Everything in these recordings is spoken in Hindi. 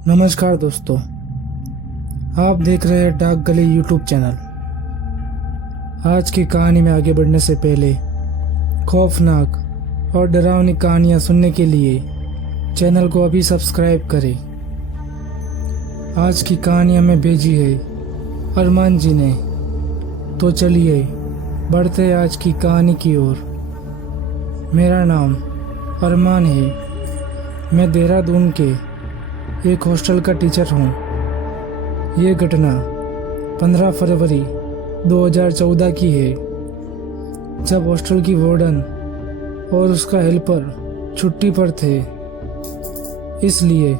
नमस्कार दोस्तों, आप देख रहे हैं डाक गली यूट्यूब चैनल। आज की कहानी में आगे बढ़ने से पहले खौफनाक और डरावनी कहानियाँ सुनने के लिए चैनल को अभी सब्सक्राइब करें। आज की कहानी हमें भेजी है अरमान जी ने। तो चलिए बढ़ते हैं आज की कहानी की ओर। मेरा नाम अरमान है। मैं देहरादून के एक हॉस्टल का टीचर हूँ। ये घटना 15 फरवरी 2014 की है, जब हॉस्टल की वार्डन और उसका हेल्पर छुट्टी पर थे। इसलिए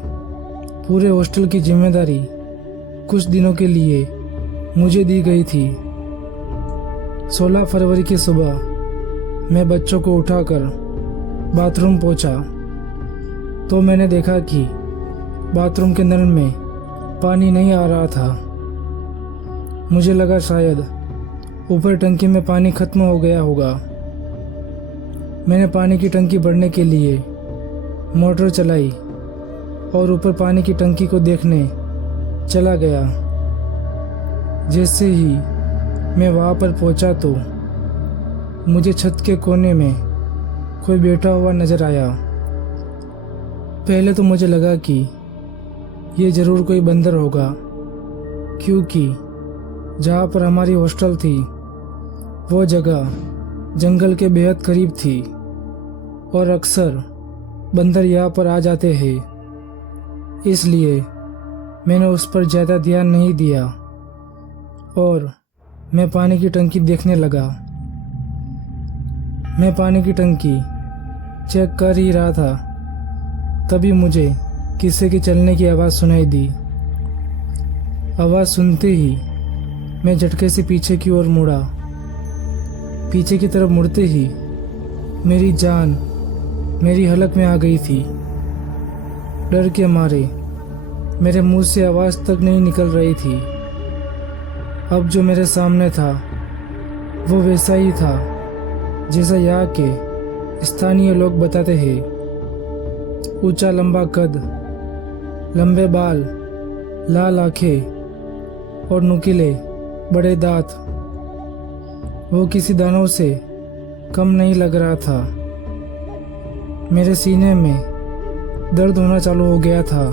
पूरे हॉस्टल की जिम्मेदारी कुछ दिनों के लिए मुझे दी गई थी। 16 फरवरी की सुबह मैं बच्चों को उठाकर बाथरूम पहुंचा तो मैंने देखा कि बाथरूम के नल में पानी नहीं आ रहा था। मुझे लगा शायद ऊपर टंकी में पानी खत्म हो गया होगा। मैंने पानी की टंकी भरने के लिए मोटर चलाई और ऊपर पानी की टंकी को देखने चला गया। जैसे ही मैं वहाँ पर पहुँचा तो मुझे छत के कोने में कोई बैठा हुआ नजर आया। पहले तो मुझे लगा कि ये ज़रूर कोई बंदर होगा, क्योंकि जहाँ पर हमारी हॉस्टल थी वो जगह जंगल के बेहद करीब थी और अक्सर बंदर यहाँ पर आ जाते हैं। इसलिए मैंने उस पर ज़्यादा ध्यान नहीं दिया और मैं पानी की टंकी देखने लगा। मैं पानी की टंकी चेक कर ही रहा था, तभी मुझे किसी के चलने की आवाज़ सुनाई दी। आवाज़ सुनते ही मैं झटके से पीछे की ओर मुड़ा। पीछे की तरफ मुड़ते ही मेरी जान मेरी हलक में आ गई थी। डर के मारे मेरे मुंह से आवाज़ तक नहीं निकल रही थी। अब जो मेरे सामने था वो वैसा ही था जैसा यहाँ के स्थानीय लोग बताते हैं। ऊंचा लंबा कद, लंबे बाल, लाल आंखें और नुकीले बड़े दांत। वो किसी दानव से कम नहीं लग रहा था। मेरे सीने में दर्द होना चालू हो गया था।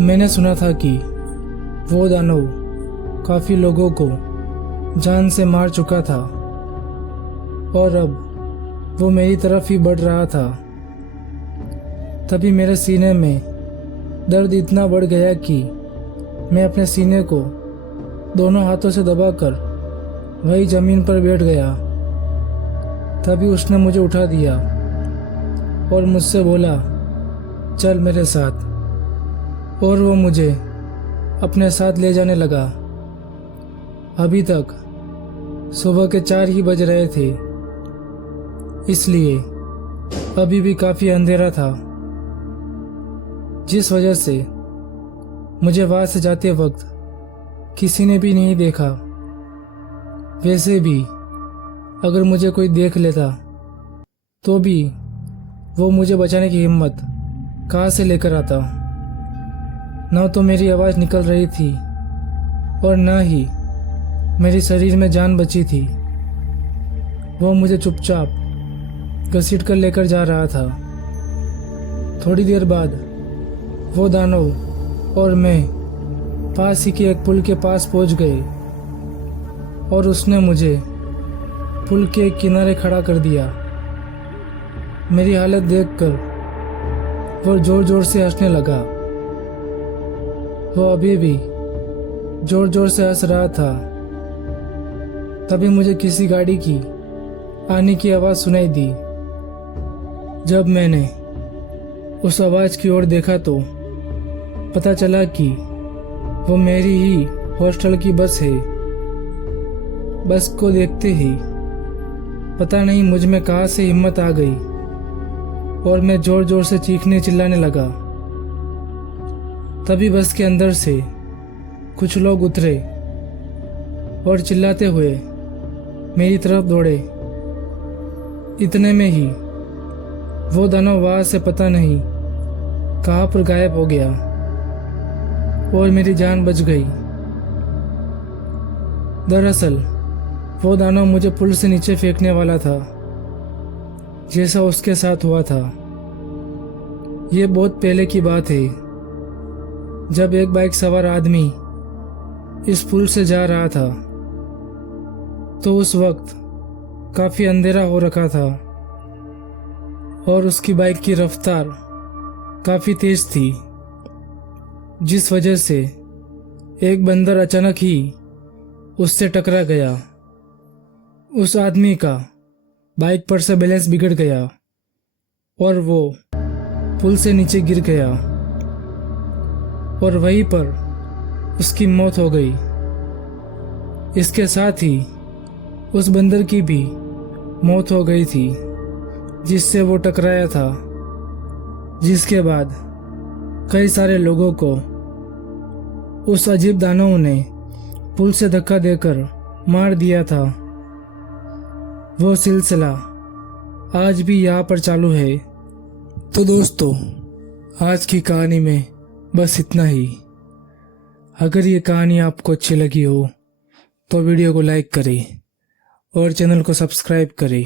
मैंने सुना था कि वो दानव काफ़ी लोगों को जान से मार चुका था और अब वो मेरी तरफ ही बढ़ रहा था। तभी मेरे सीने में दर्द इतना बढ़ गया कि मैं अपने सीने को दोनों हाथों से दबाकर वही ज़मीन पर बैठ गया। तभी उसने मुझे उठा दिया और मुझसे बोला, चल मेरे साथ। और वो मुझे अपने साथ ले जाने लगा। अभी तक सुबह के 4 ही बज रहे थे, इसलिए अभी भी काफ़ी अंधेरा था, जिस वजह से मुझे वहाँ से जाते वक्त किसी ने भी नहीं देखा। वैसे भी अगर मुझे कोई देख लेता तो भी वो मुझे बचाने की हिम्मत कहाँ से लेकर आता। न तो मेरी आवाज़ निकल रही थी और न ही मेरे शरीर में जान बची थी। वो मुझे चुपचाप घसीट कर लेकर जा रहा था। थोड़ी देर बाद वो दानव और मैं पास ही के एक पुल के पास पहुंच गए और उसने मुझे पुल के किनारे खड़ा कर दिया। मेरी हालत देखकर वो जोर जोर से हंसने लगा। वो अभी भी जोर जोर से हंस रहा था। तभी मुझे किसी गाड़ी की आने की आवाज़ सुनाई दी। जब मैंने उस आवाज़ की ओर देखा तो पता चला कि वो मेरी ही हॉस्टल की बस है। बस को देखते ही पता नहीं मुझ में कहाँ से हिम्मत आ गई और मैं जोर जोर से चीखने चिल्लाने लगा। तभी बस के अंदर से कुछ लोग उतरे और चिल्लाते हुए मेरी तरफ दौड़े। इतने में ही वो दानव वहाँ से पता नहीं कहाँ पर गायब हो गया और मेरी जान बच गई। दरअसल वो दानव मुझे पुल से नीचे फेंकने वाला था, जैसा उसके साथ हुआ था। ये बहुत पहले की बात है, जब एक बाइक सवार आदमी इस पुल से जा रहा था। तो उस वक्त काफी अंधेरा हो रखा था और उसकी बाइक की रफ्तार काफी तेज थी, जिस वजह से एक बंदर अचानक ही उससे टकरा गया। उस आदमी का बाइक पर से बैलेंस बिगड़ गया और वो पुल से नीचे गिर गया और वहीं पर उसकी मौत हो गई। इसके साथ ही उस बंदर की भी मौत हो गई थी, जिससे वो टकराया था, जिसके बाद कई सारे लोगों को उस अजीब दानव ने पुल से धक्का देकर मार दिया था। वो सिलसिला आज भी यहाँ पर चालू है। तो दोस्तों, आज की कहानी में बस इतना ही। अगर ये कहानी आपको अच्छी लगी हो तो वीडियो को लाइक करें और चैनल को सब्सक्राइब करें।